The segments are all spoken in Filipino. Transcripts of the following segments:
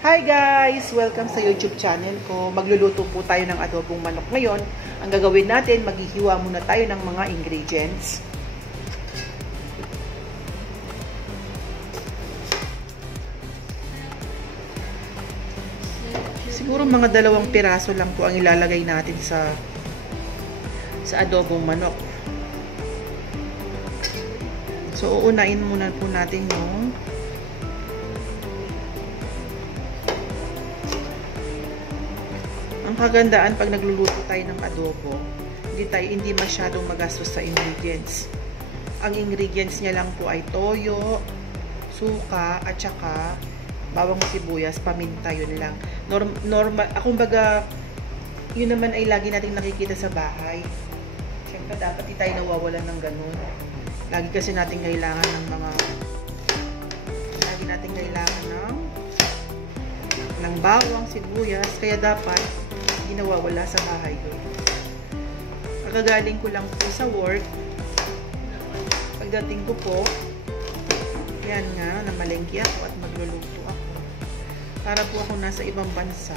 Hi guys! Welcome sa YouTube channel ko. Magluluto po tayo ng adobong manok ngayon. Ang gagawin natin, maghihiwa muna tayo ng mga ingredients. Siguro mga 2 piraso lang po ang ilalagay natin sa adobong manok. So, uunahin muna po natin yung ang kagandaan pag nagluluto tayo ng adobo, hindi masyadong magastos sa ingredients. Ang ingredients niya lang po ay toyo, suka, at saka bawang sibuyas, paminta, yun lang. Normal, kumbaga, yun naman ay lagi nating nakikita sa bahay. Siyempre, dapat di tayo nawawalan ng ganun. Lagi kasi nating kailangan ng bawang, sibuyas, kaya dapat hindi nawawala sa bahay ko. Kagagaling ko lang po sa work. Pagdating ko po, yan nga, namalengke ako at magluluto ako. Para po ako nasa ibang bansa.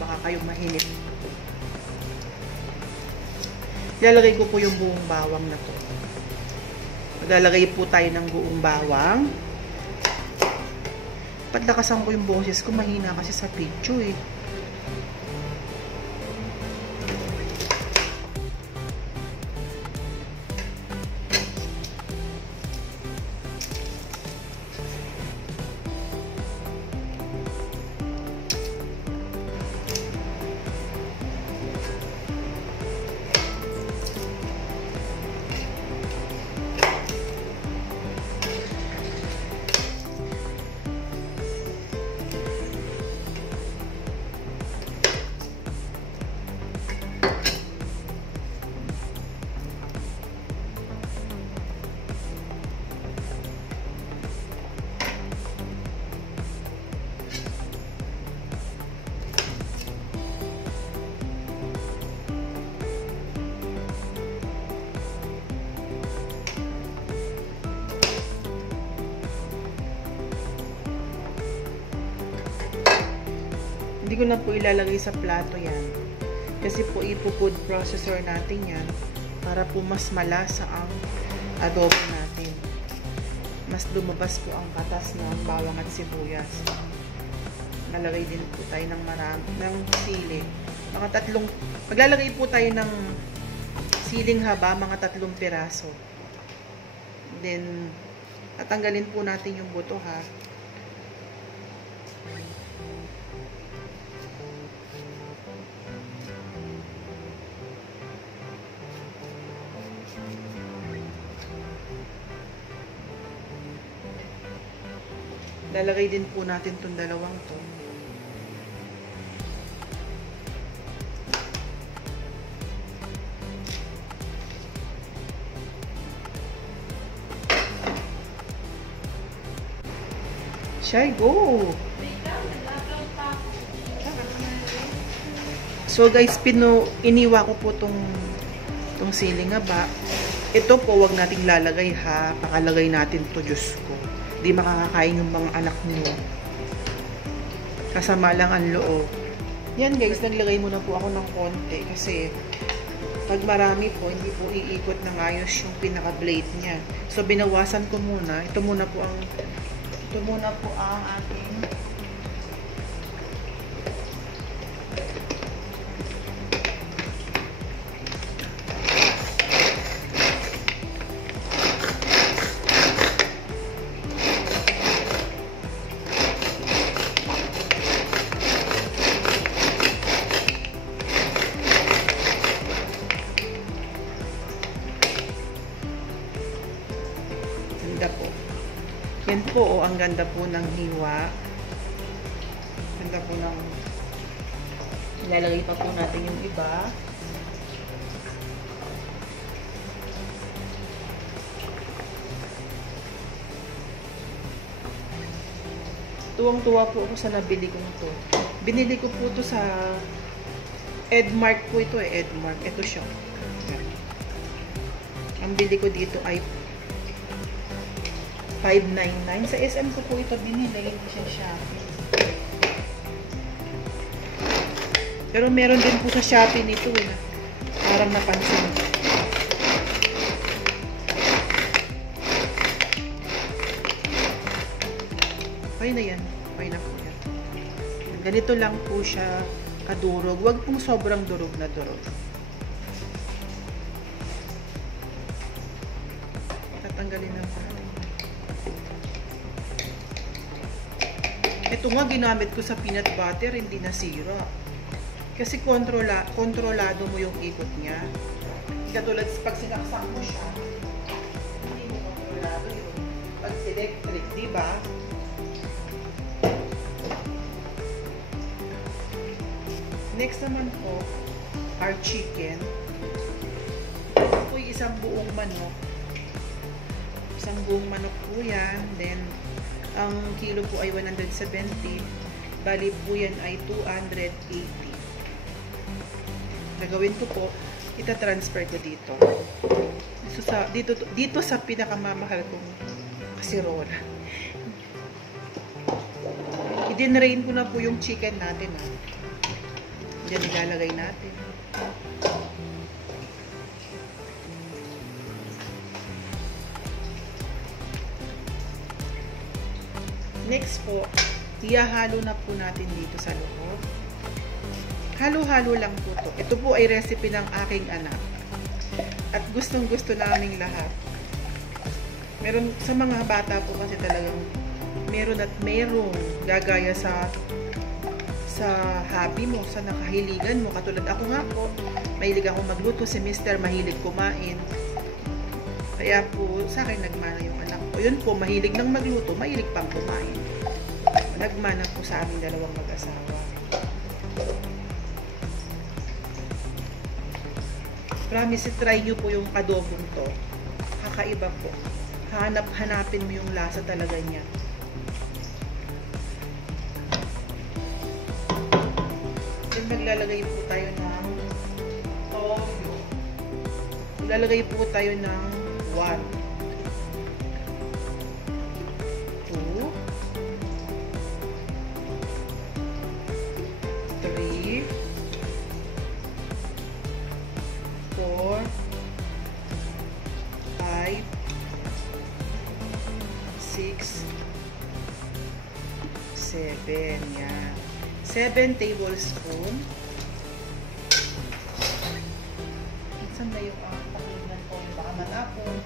Baka kayong mahinip. Ilalagay ko po yung buong bawang na to. Maglalagay po tayo ng buong bawang. Padlakasan ko yung boses ko, mahina kasi sa picture eh. Hindi ko na po ilalagay sa plato yan. Kasi po ipo-food processor natin yan para po mas malasa ang adobo natin. Mas lumabas po ang katas ng bawang at sibuyas. Nalagay din po tayo ng sili. Maglalagay po tayo ng siling haba, mga 3 piraso. Then, tatanggalin po natin yung buto ha. Lalagay din po natin itong 2 to. Shy, go! So guys, iniwa ko po itong siling haba. Ito po, wag nating lalagay ha. Pakalagay natin to, Diyos ko. Di makakakain yung mga anak nyo. Kasama lang ang loob. Yan guys, naglagay muna po ako ng konti kasi pag marami po, hindi po iikot ng ayos yung pinaka-blade niya. So binawasan ko muna. Ito muna po ang ating po. Yan po, oh, ang ganda po ng hiwa. Ganda po ng ilalagay pa po natin yung iba. Tuwang-tuwa po ako sa nabili ko nito. Binili ko po ito sa Edmark po ito eh. Edmark. Ito siya. Ang bili ko dito ay 599. Sa SM ko po ito binili, hindi siya Shopee. Pero meron din po sa Shopee nito eh. Parang napansin. Okay na yan. Okay na po yan. Ganito lang po siya kadurog. Huwag pong sobrang durog na durog. Tatanggalin lang natin. Ito nga ginamit ko sa peanut butter, hindi nasira. Kasi kontrolado mo yung ikot niya. Katulad pag sinaksak mo siya, hindi mo kontrolado yun. Pag electric, di ba? Next naman po, our chicken. Ito po yung isang buong manok. Isang buong manok po yan. Then, ang kilo po ay 170. Bali po yan ay 280. Gagawin ko po, ita-transfer ko dito. So, dito sa pinakamamahal kong kasirola. I-drain ko na po yung chicken natin. Diyan ilalagay natin. Next po, ihahalo na po natin dito sa loob. Halo-halo lang po to. Ito po ay recipe ng aking anak. At gustong-gusto naming lahat. Meron sa mga bata po kasi talagang meron at merong gagaya sa hobby mo, sa nakahiligan mo. Katulad ako nga po, mahilig ako magluto. Si Mr. mahilig kumain. Kaya po, sa akin nagmana yung anak ko. Yun po, mahilig ng magluto, mahilig pang kumain. Nagmana po sa aming dalawang mag-asawa. Promise, try nyo po yung adobong to. Kakaiba po. Hanapin mo yung lasa talaga niya. Then maglalagay po tayo ng toyo. Maglalagay po tayo ng 1, 2, 3, 4, 5, 6, 7. Yan. 7 tablespoon. Saan na yung pakinggan ko? Baka manapon.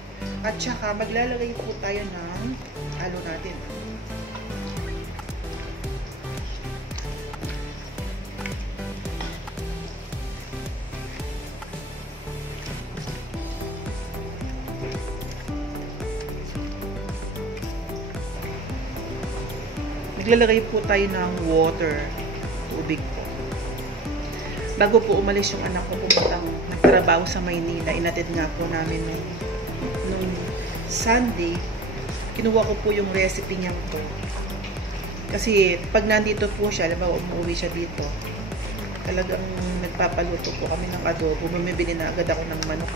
At saka maglalagay po tayo ng halo natin. Maglalagay po tayo ng water, tubig po. Bago po umalis yung anak ko, pumuntang nagtrabaho sa Maynila, inatid nga po namin nung Sunday, kinuha ko po yung recipe niya po. Kasi pag nandito po siya, alam ba, umuwi siya dito, talagang nagpapaluto po kami ng adobo, bumibili na agad ako ng manok.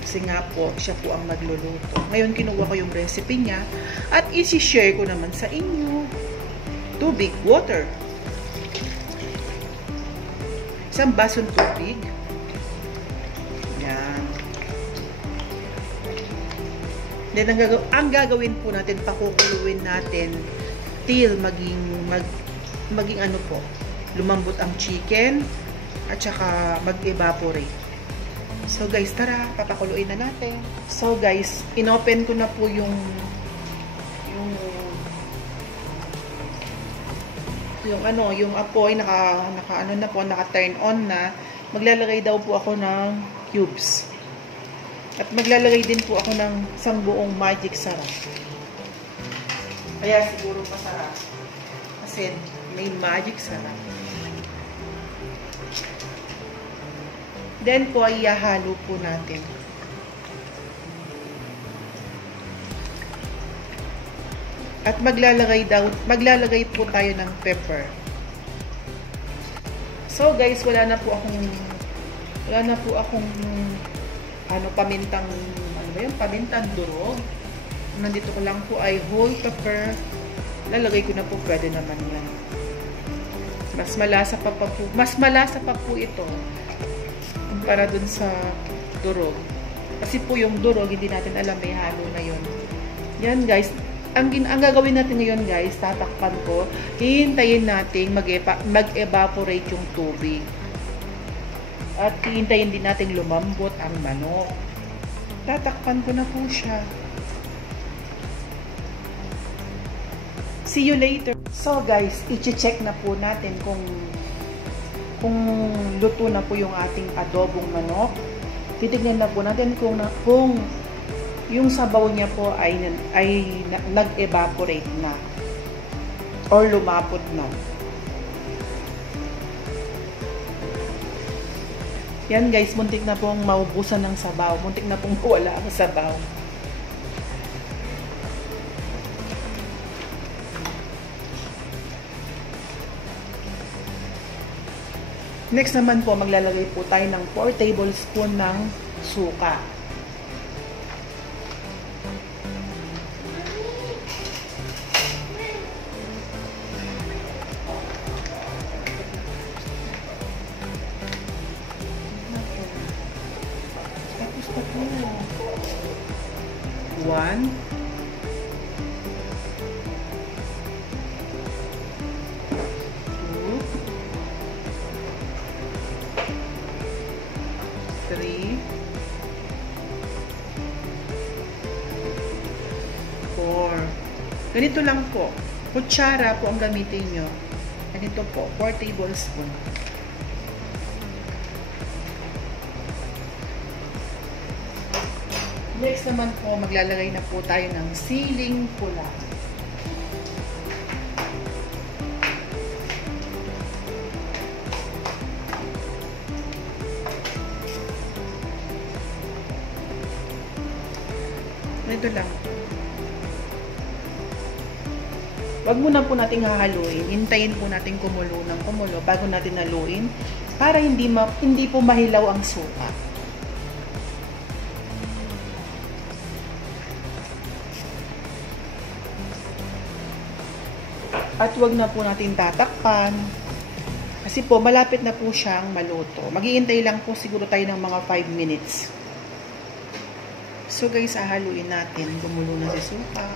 Kasi nga po, siya po ang magluluto. Ngayon, kinuha ko yung recipe niya at isi-share ko naman sa inyo. Tubig, water. Isang basong tubig. Yan. Then, ang gagawin po natin, pakukuluin natin till maging ano po, lumambot ang chicken at saka mag-evaporate. So guys, tara, papakuluin na natin. So guys, inopen ko na po yung apoy, naka-turn on na. Maglalagay daw po ako ng cubes. At maglalagay din po ako ng isang buong magic sarap. Kaya siguro masarap. Kasi may magic sarap. Then po, ihahalo po natin. At maglalagay po tayo ng pepper. So guys, wala na po akong pamintang durog. nandito ko lang po ay whole pepper. Lalagay ko na po, pwede naman yan. Mas malasa pa po ito kumpara dun sa durog. Kasi po yung durog, hindi natin alam, may halo na yun. Yan guys, ang gagawin natin ngayon guys, tatakpan ko, hihintayin natin mag-evaporate yung tubig. At hihintayin din natin lumambot ang manok. Tatakpan ko na po siya. See you later. So guys, i-check na po natin kung luto na po yung ating adobong manok. Titignan na po natin kung yung sabaw niya po ay nag-evaporate na or lumapot na. Yan guys, muntik na pong maubusan ng sabaw. Muntik na pong wala ang sabaw. Next naman po, maglalagay po tayo ng 4 tablespoon ng suka. Tapos na po. 1. 3, 4. Ganito lang po. Kutsara po ang gamitin nyo. Ganito po, 4 tablespoon. Next naman po, maglalagay na po tayo ng siling pula. Ito lang. Wag muna po nating hahaluin. Hintayin po natin kumulo ng kumulo bago natin haluin para hindi po mahilaw ang suka. At wag na po natin tatakpan kasi po malapit na po siyang maluto. Maghihintay lang po siguro tayo ng mga 5 minutes. So guys, hahaluin natin. Gumulo na si suka.